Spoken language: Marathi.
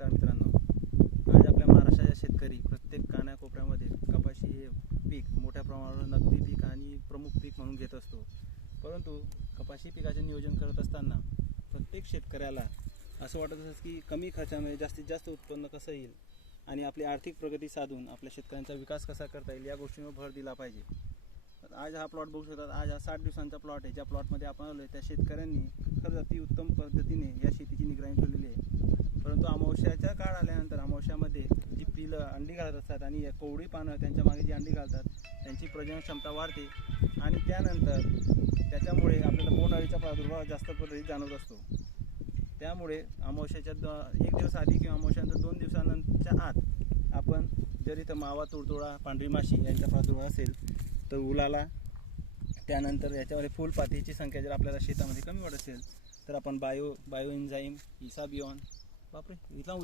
नमस्कार मित्रांनो. आज आपल्या महाराष्ट्राच्या शेतकरी प्रत्येक कानाकोपऱ्यामध्ये कपाशी हे पीक मोठ्या प्रमाणावर नगदी पीक आणि प्रमुख पीक म्हणून घेत असतो. परंतु कपाशी पिकाचे नियोजन करत असताना प्रत्येक शेतकऱ्याला असं वाटत असतं की कमी खर्चामध्ये जास्तीत जास्त उत्पन्न कसं येईल आणि आपली आर्थिक प्रगती साधून आपल्या शेतकऱ्यांचा विकास कसा करता येईल या गोष्टींवर भर दिला पाहिजे. आज हा प्लॉट बघू शकतात. आज हा 60 दिवसांचा प्लॉट आहे. ज्या प्लॉटमध्ये आपण आलो त्या शेतकऱ्यांनी खरंच अति उत्तम पद्धतीने या शेतीची निगराणी ठेवलेली आहे. परंतु अमावस्याचा काळ आल्यानंतर अमावस्यामध्ये जी पिलं अंडी घालत असतात आणि या कोवळी पानं त्यांच्या मागे जी अंडी घालतात त्यांची प्रजनन क्षमता वाढते आणि त्यानंतर त्याच्यामुळे आपल्याला बोंडअळीचा प्रादुर्भाव जास्त पद्धतीत जाणवत असतो. त्यामुळे अमावस्याच्या 1 दिवस आधी किंवा अमावस्यानंतर 2 दिवसांच्या आत आपण जर इथं मावा, तुडतुडा, पांढरी माशी यांचा प्रादुर्भाव असेल तर उलाला, त्यानंतर याच्यामध्ये फुलपातीची संख्या जर आपल्याला शेतामध्ये कमी वाढत असेल तर आपण बायो एन्झाईम, इसाबिऑन, बापरे इथला